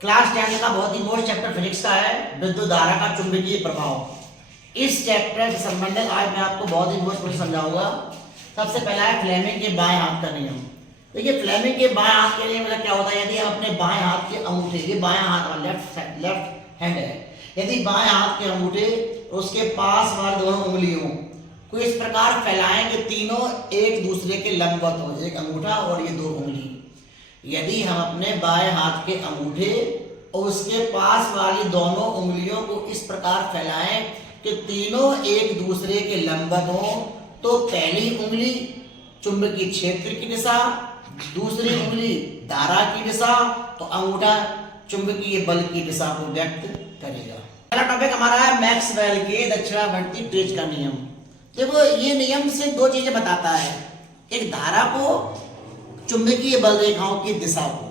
Class 10 का बहुत ही most chapter physics का है, विद्युत धारा का चुंबकीय प्रभाव। इस चैप्टर से संबंधित आज मैं आपको बहुत ही मोस्ट क्वेश्चन समझाऊंगा। सबसे पहला है फ्लेमिंग के बाएं हाथ का नियम। देखिए फ्लेमिंग के बाएं हाथ के नियम मतलब क्या होता है, यदि आप अपने बाएं हाथ के अंगूठे, ये बाएं हाथ वाला लेफ्ट हैंड है, यदि बाएं हाथ के अंगूठे उसके पास वाले दोनों उंगलियों को इस प्रकार फैलाएं कि तीनों एक दूसरे के लंबवत हो, एक अंगूठा और ये दो उंगली। यदि हम अपने बाएं हाथ के अंगूठे और उसके पास वाली दोनों उंगलियों को इस प्रकार फैलाएं कि तीनों एक दूसरे के लंबवत हो, तो पहली उंगली चुंबकीय क्षेत्र की दिशा, दूसरी उंगली धारा की दिशा, तो अंगूठा चुंबकीय बल की दिशा को व्यक्त करेगा। पहला टॉपिक हमारा है मैक्सवेल के दक्षिणावर्ती पेच का नियम। देखो ये नियम से दो चीजें बताता है, एक धारा को, चुंबकीय बल रेखाओं की दिशा को।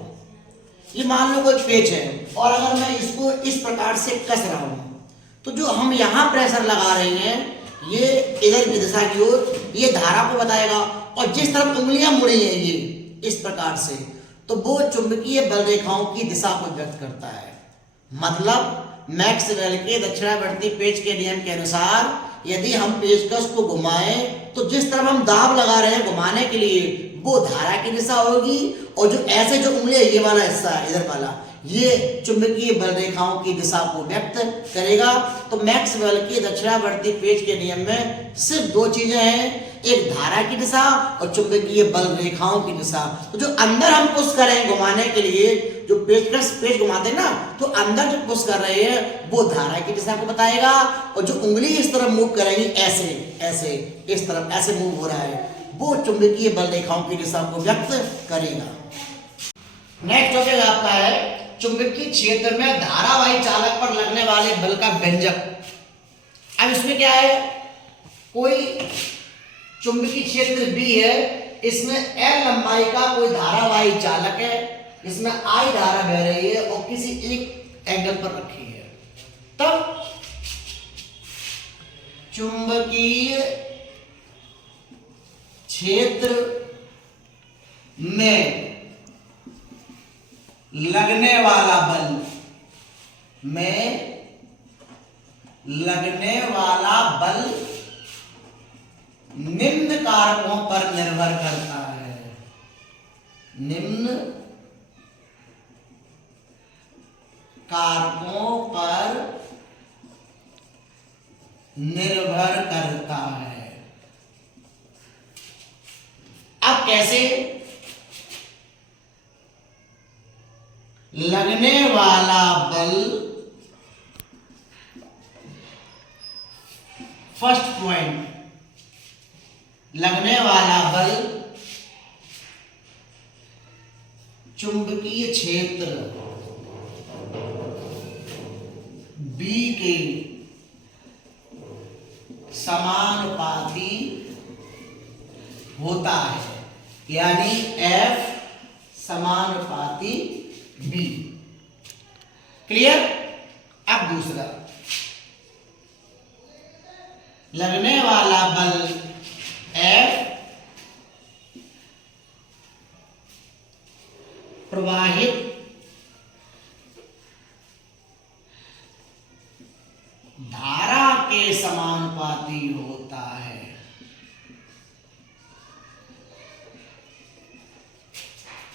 ये मान लो कोई पेच है और अगर मैं इसको इस प्रकार से कस रहा हूं, तो जो हम यहां प्रेशर लगा रहे हैं ये इधर की दिशा की ओर, ये धारा को बताएगा, और जिस तरफ उंगलियां मुड़ी हैं ये इस प्रकार से, तो वो चुंबकीय बल रेखाओं की दिशा को व्यक्त करता है। मतलब मैक्सवेल के दक्षिणावर्ती पेच के नियम के अनुसार यदि हम पेचकस को घुमाएं तो जिस तरफ हम दाब लगा रहे हैं घुमाने के लिए वो धारा की दिशा होगी, और जो ऐसे जो उंगली ये वाला हिस्सा है इधर वाला, ये चुंबकीय बल रेखाओं की दिशा को व्यक्त करेगा। तो मैक्सवेल के दक्षिणावर्ती पेच के नियम में सिर्फ दो चीजें हैं, एक धारा की दिशा और चुंबकीय बल रेखाओं की दिशा। तो जो अंदर हम पुश करें घुमाने के लिए, जो पेच घुमाते हैं ना, तो अंदर जो पुश कर रहे हैं वो धारा की दिशा को बताएगा, और जो उंगली इस तरफ मूव करेंगी ऐसे ऐसे इस तरफ ऐसे मूव हो रहा है, वो चुंबकीय बल रेखाओं की दिशा को व्यक्त करेगा। नेक्स्ट टॉपिक आपका है चुंबकीय क्षेत्र में धारावाही चालक पर लगने वाले बल का व्यंजक। अब इसमें क्या है, कोई चुंबकीय क्षेत्र B है, इसमें L लंबाई का कोई धारावाही चालक है, इसमें I धारा बह रही है और किसी एक एंगल पर रखी है, तब चुंबकीय क्षेत्र में लगने वाला बल निम्न कारकों पर निर्भर करता है। निम्न कारकों पर निर्भर करता है। अब कैसे? लगने वाला बल, फर्स्ट पॉइंट, लगने वाला बल चुंबकीय क्षेत्र B के समानुपाती होता है, यानी F समानुपाती B। क्लियर? अब दूसरा, लगने वाला बल F प्रवाहित धारा के समानुपाती होता है,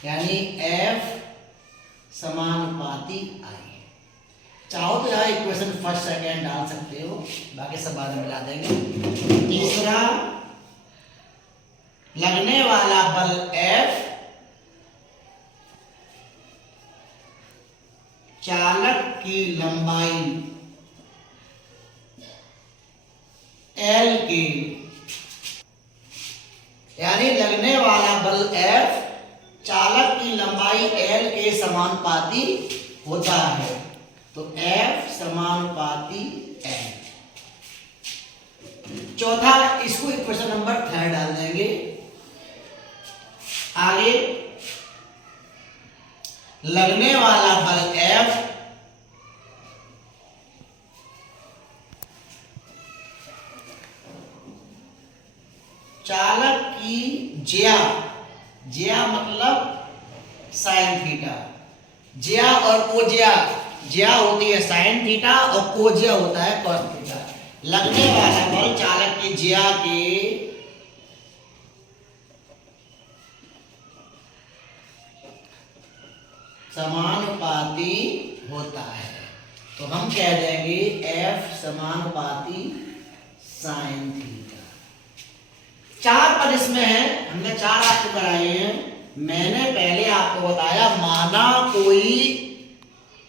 यानी F समानुपाती I। चाहो तो यहाँ इक्वेशन फर्स्ट सेकेंड डाल सकते हो, बाकी सब बाद में मिला देंगे। तीसरा, लगने वाला बल F चालक की लंबाई L के, यानी लगने वाला बल F चालक की लंबाई L के समानुपाती होता है, तो F समानुपाती L। चौथा, इसको इक्वेशन नंबर 3 डाल देंगे। आगे, लगने वाला बल F चालक की ज्या, ज्या मतलब साइन थीटा, ज्या और कोज्या, ज्या होती है साइन थीटा और कोज्या होता है कॉस थीटा। लगने वाला बल चालक की ज्या के समानुपाती होता है, तो हम कह देंगे F समानुपाती साइन थीटा। 4 पद इसमें है, हमने 4 आपको कराए हैं। मैंने पहले आपको बताया, माना कोई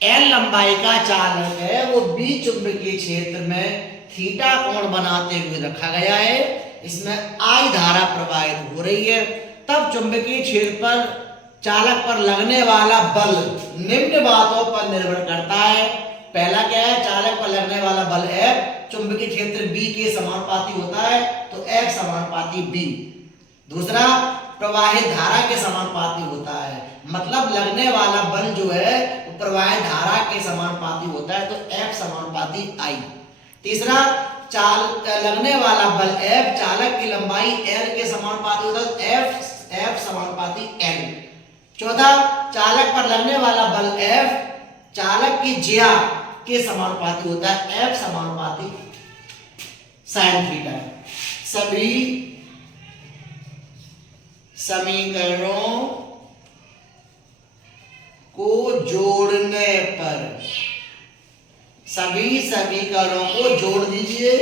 L लंबाई का चालक है, वो B चुंबकीय क्षेत्र में थीटा कोण बनाते हुए रखा गया है, इसमें I धारा प्रवाहित हो रही है, तब चुंबकीय क्षेत्र पर चालक पर लगने वाला बल निम्न बातों पर निर्भर करता है। पहला क्या है, चालक पर लगने वाला बल F चुंबकीय क्षेत्र B के समानुपाती होता है, तो F समानुपाती B। दूसरा, प्रवाहित धारा के समानुपाती होता है, मतलब लगने वाला बल जो है वो प्रवाहित धारा के समानुपाती होता है, तो F समानुपाती I। तीसरा, लगने वाला बल F चालक की लंबाई L के समानुपाती होता है, तो F समानुपाती L। चौथा, चालक पर लगने वाला बल F चालक की ज्या के समानुपाती होता है, F समानुपाती साइन थीटा। सभी समीकरणों को जोड़ने पर, सभी समीकरणों को जोड़ दीजिए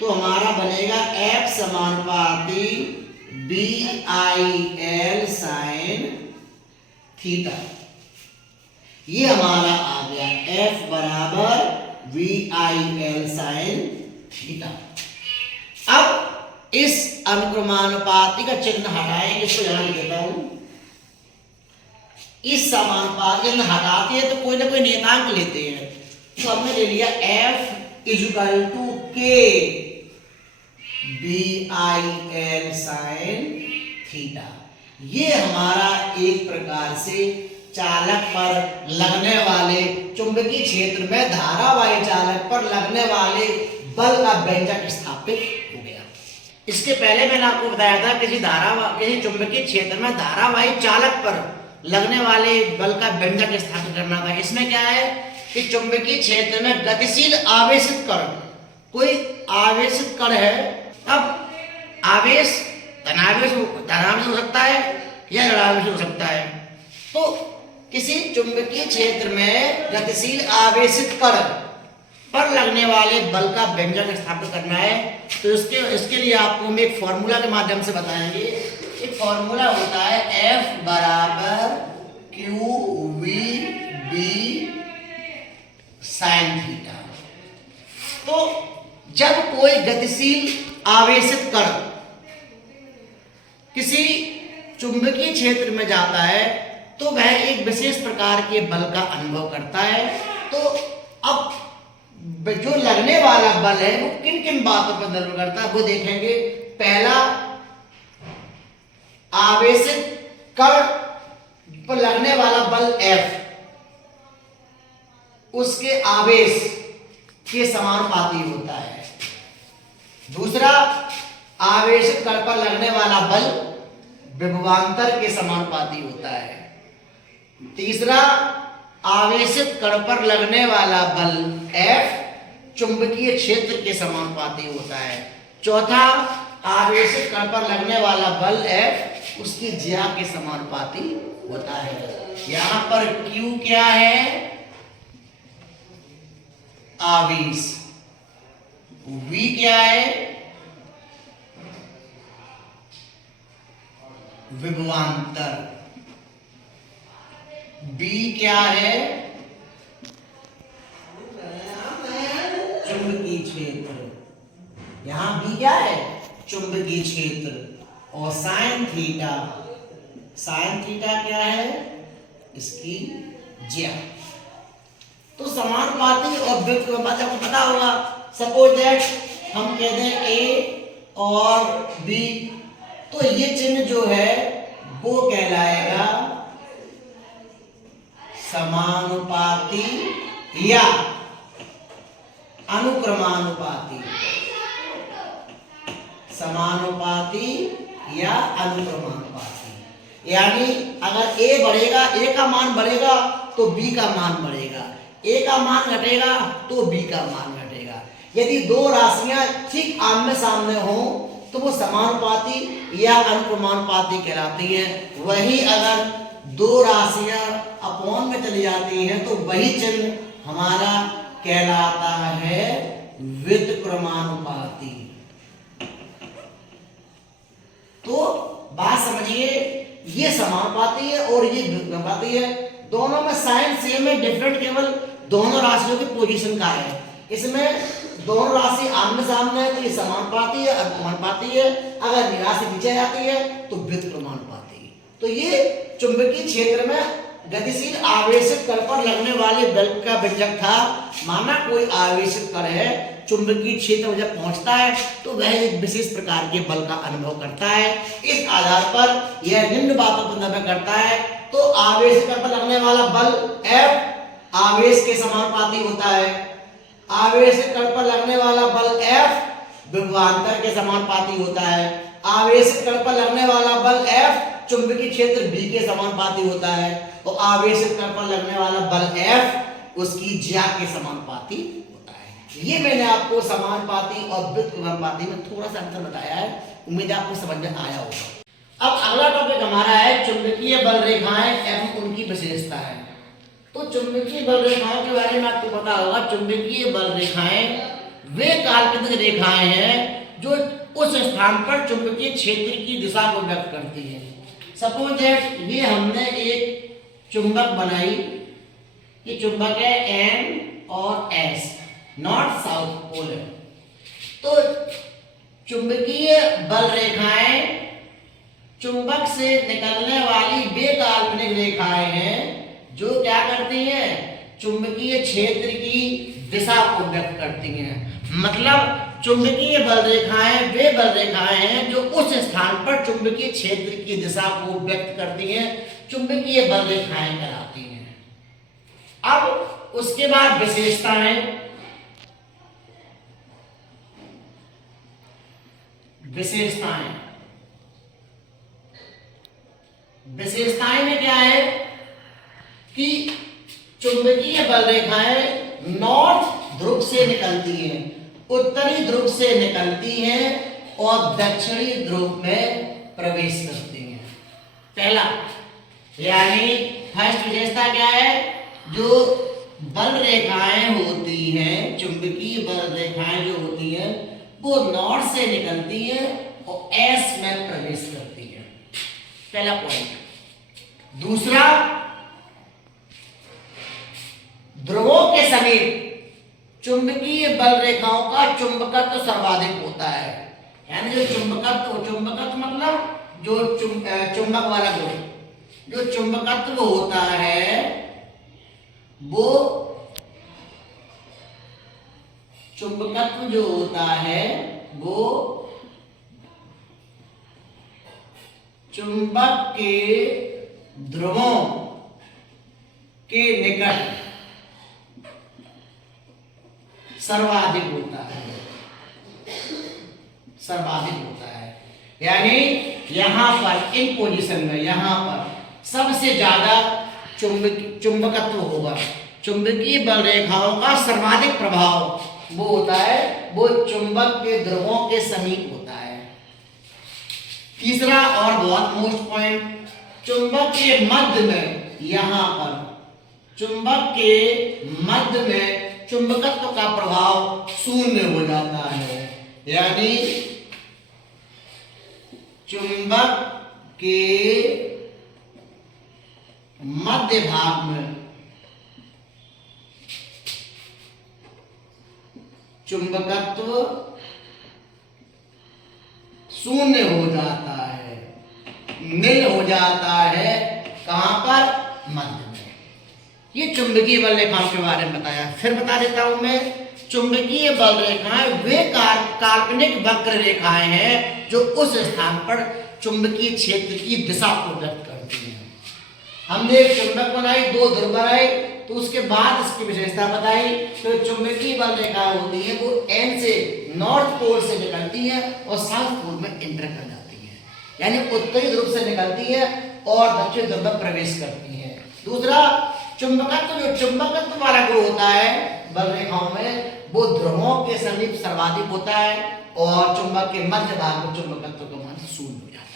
तो हमारा बनेगा F समानुपाती BIL साइन थीटा। ये हमारा आ गया F बराबर VIL साइन थीटा। अब इस अनुक्रमानुपाती का चिन्ह हटाएंगे, इसको यहां लिख देता हूं। इस समानुपाती चिन्ह हटाते हैं तो कोई ना कोई नियतांक लेते हैं, तो हमने ले लिया F equal to K BIL sine theta. ये हमारा एक प्रकार से चालक पर लगने वाले चुंबकीय क्षेत्र में धारावाही चालक पर लगने वाले बल का व्यंजक स्थापित हो गया। इसके पहले मैंने आपको बताया था किसी चुंबकीय क्षेत्र में धारावाही चालक पर लगने वाले बल का व्यंजक स्थापित करना था। इसमें क्या है कि चुंबकीय क्षेत्र में गतिशील आवेशित कण, कोई आवेशित कण है, अब आवेश धनावेश हो सकता है या ऋणावेश हो सकता है। तो किसी चुंबकीय क्षेत्र में गतिशील आवेशित कण पर लगने वाले बल का व्यंजक स्थापित करना है, तो इसके लिए आपको हम एक फॉर्मूला के माध्यम से बताएंगे। एक फॉर्मूला होता है F बराबर QVB साइन थीटा। तो जब कोई गतिशील आवेशित कण किसी चुंबकीय क्षेत्र में जाता है तो वह एक विशेष प्रकार के बल का अनुभव करता है। तो अब जो लगने वाला बल है वो किन किन बातों पर निर्भर करता है वो देखेंगे। पहला, आवेशित कण पर लगने वाला बल F उसके आवेश के समानुपाती होता है। दूसरा, आवेशित कण पर लगने वाला बल विभवांतर के समानुपाती होता है। तीसरा, आवेशित कण पर लगने वाला बल F चुंबकीय क्षेत्र के समानुपाती होता है। चौथा, आवेशित कण पर लगने वाला बल F उसकी ज्या के समानुपाती होता है। यहां पर Q क्या है? आवेश। V क्या है? विभवांतर। B क्या है? चुंबकीय क्षेत्र। यहां B क्या है? चुंबकीय क्षेत्र। और साइन थीटा, साइन थीटा क्या है? इसकी ज्या। तो समानुपाती और व्युत्क्रमानुपाती आपको पता होगा। सपोज दैट हम कह दें A और B, तो ये चिन्ह जो है वो कहलाएगा समानुपाती या अनुक्रमानुपाती। समानुपाती या अनुक्रमानुपाती, यानी अगर A बढ़ेगा, A का मान बढ़ेगा तो बी का मान बढ़ेगा, ए का मान घटेगा तो बी का मान घटेगा। यदि दो राशियां ठीक आमने सामने हो तो वो समानुपाती या अनुक्रमानुपाती कहलाती हैं। वही अगर दो राशियां अपॉन में चली जाती हैं तो वही चिन्ह हमारा कहलाता है व्युत्क्रमानुपाती। तो बात समझिए, ये समानुपाती है और ये व्युत्क्रमानुपाती है। दोनों में साइन सेम है, डिफरेंट केवल दोनों राशियों की पोजीशन का है। इसमें दोनों राशि आमने सामने है तो ये समानुपाती है, अनुक्रमानुपाती है। अगर राशि नीचे जाती है तो व्युत्क्रमानुपाती। तो ये चुंबकीय क्षेत्र में गतिशील आवेशित कण पर लगने वाले बल का व्यंजक था। माना कोई आवेशित कण है, चुंबकीय क्षेत्र में जब पहुंचता है तो वह एक विशेष प्रकार के बल का अनुभव करता है। इस आधार पर यह निम्न बातों पर निर्भर करता है। तो आवेशित कण पर लगने वाला बल F आवेश के समानुपाती होता है। आवेशित कण पर लगने वाला बल F विभवांतर के समानुपाती होता है। आवेशित कण पर लगने वाला बल F चुंबकीय क्षेत्र B के समानुपाती होता है और आवेशित कण पर लगने वाला बल F उसकी ज्या के समानुपाती होता है। ये मैंने आपको समानुपाती और व्युत्क्रमानुपाती में थोड़ा सा अंतर बताया है, उम्मीद है आपको समझ में आया होगा। अब अगला टॉपिक हमारा है चुंबकीय बल रेखाएं एवं उनकी विशेषता है। तो चुंबकीय बल रेखाओं के बारे में आपको पता होगा। चुंबकीय बल रेखाएं वे काल्पनिक रेखाएं हैं जो उस स्थान पर चुंबकीय क्षेत्र की दिशा को व्यक्त करती हैं। सपोज दैट ये हमने एक चुंबक बनाई, ये चुंबक है N और S, नॉर्थ साउथ पोल है। तो चुंबकीय बल रेखाएं चुंबक से निकलने वाली वे काल्पनिक रेखाएं हैं जो क्या करती हैं, चुंबकीय क्षेत्र की दिशा को व्यक्त करती हैं। मतलब चुंबकीय बल रेखाएं वे बल रेखाएं हैं जो उस स्थान पर चुंबकीय क्षेत्र की दिशा को व्यक्त करती हैं, चुंबकीय बल रेखाएं कहलाती हैं। अब उसके बाद विशेषताएं। विशेषताएं में क्या है कि चुंबकीय बल रेखाएं नॉर्थ ध्रुव से निकलती हैं, उत्तरी ध्रुव से निकलती हैं और दक्षिणी ध्रुव में प्रवेश करती हैं। पहला यानी फर्स्ट विशेषता क्या है, जो बल रेखाएं होती हैं, चुंबकीय बल रेखाएं जो होती हैं वो नॉर्थ से निकलती हैं और एस में प्रवेश करती हैं। पहला पॉइंट। दूसरा, ध्रुवों के समीप चुंबकीय बल रेखाओं का चुंबकत्व सर्वाधिक होता है। यानी जो चुंबकत्व मतलब जो चुंबक वाला गुण, जो चुंबकत्व होता है वो चुंबकत्व जो होता है वो चुंबक के ध्रुवों के निकट सर्वाधिक होता है, यानी यहां पर इन पोजीशन में यहां पर सबसे ज्यादा चुंबकत्व होगा। चुंबकीय बल रेखाओं का सर्वाधिक प्रभाव वो होता है, वो चुंबक के ध्रुवों के समीप होता है। तीसरा और बहुत मोस्ट पॉइंट, चुंबक के मध्य में, यहां पर चुंबक के मध्य में चुंबकत्व का प्रभाव शून्य हो जाता है। यानी चुंबक के मध्य भाग में चुंबकत्व शून्य हो जाता है, नील हो जाता है। कहां पर? मध्य में। ये चुंबकीय बल रेखाओं के बारे में बताया। फिर बता देता हूं मैं, चुंबकीय बल रेखाएं वे काल्पनिक वक्र रेखाएं हैं जो उस स्थान पर चुंबकीय क्षेत्र की दिशा को व्यक्त करती हैं। हमने एक चुंबक बनाई, दो ध्रुव बनाए, तो उसके बाद इसकी विशेषता बताई। तो चुंबकीय बल रेखाएं होती है वो एन से नॉर्थ पोल से निकलती है और साउथ पोल में एंटर कर जाती है, यानी उत्तरी ध्रुव से निकलती है और दक्षिण ध्रुव में प्रवेश करती है। दूसरा, चुंबकत्व वाला गुण होता है बल रेखाओं में, वो ध्रुवों के समीप सर्वाधिक होता है और चुंबक के मध्य भाग में चुंबकत्व का मान 0 हो जाता है।